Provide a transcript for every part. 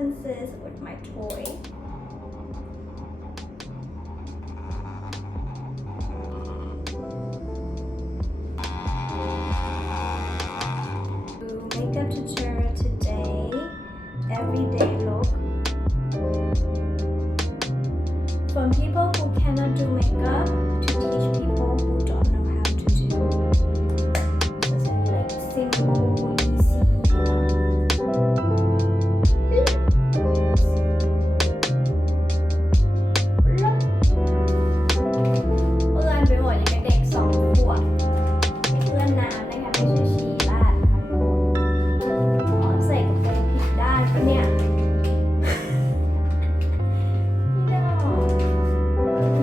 senses with my toy. Makeup tutorial today. Everyday look. For people who cannot do makeup, to teach people who don't know how to do. So it's like simple, easy. เพื่อนไปบอกยังเป็นเด็ก2 ขวบเพื่อนน้ำนะคะไม่ใช่ชีราดนะคะอ๋อใส่กระโปรงผิดด้านปะเนี่ย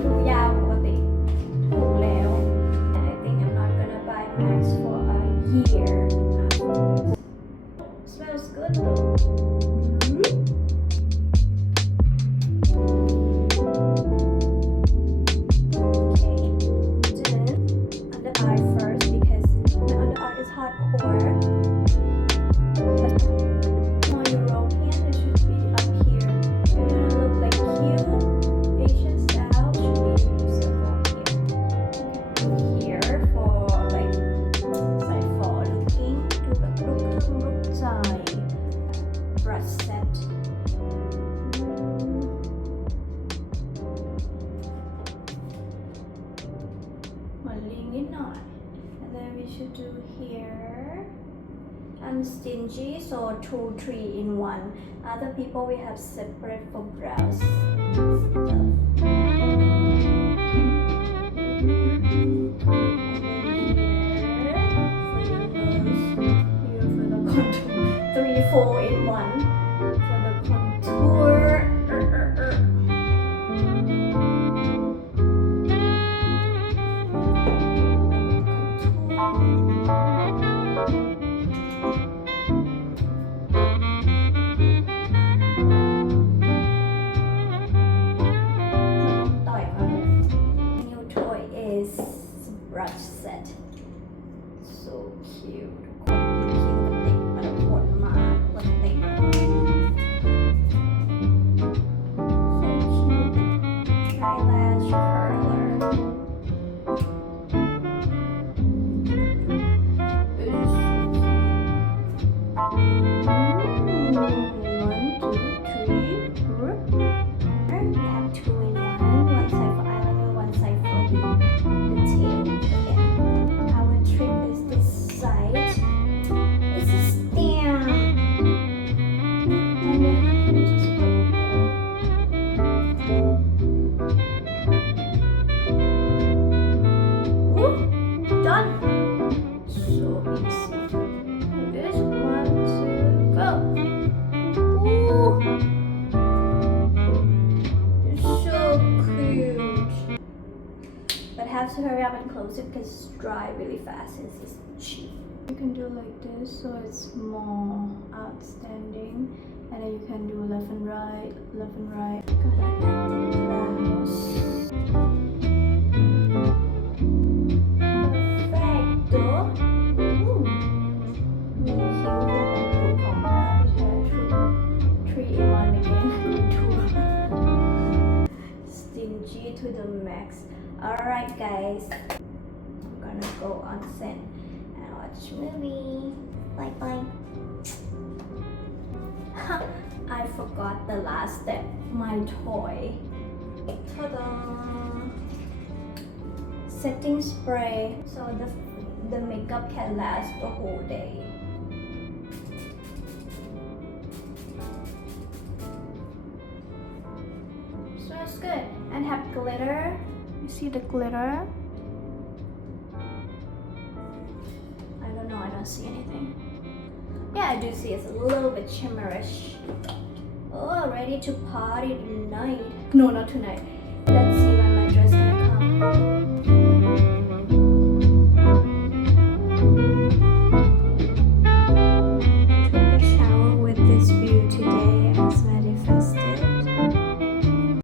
ดูยาวปกติถูกแล้ว and I think I'm not gonna buy Max for a year. Smells good though. Hardcore. More European, it should be up here. If you want to look like cute, Asian style, should be useful here. Here for like side for looking to the look side brush set. And then we should do here. I'm stingy, so 2, 3 in 1. Other people we have separate for brows. Here for the contour. 3, 4 in 1 for the contour. New toy is brush set. So cute. คนที่คิดกับเด็กมันปวดมากคนเด็ก So cute. Eyelash curler. Have to hurry up and close it because it's dry really fast since it's cheap. You can do like this so it's more outstanding, and then you can do left and right, left and right. Perfecto. Three in 1 again. Stingy to the max. Alright guys, I'm gonna go on set and watch movie. Bye bye. I forgot the last step, my toy. Ta-da! Setting spray, so the makeup can last the whole day. So it's good. And have glitter. You see the glitter? I don't know, I don't see anything. Yeah, I do see it's a little bit shimmerish. Oh, ready to party tonight. No, not tonight. Let's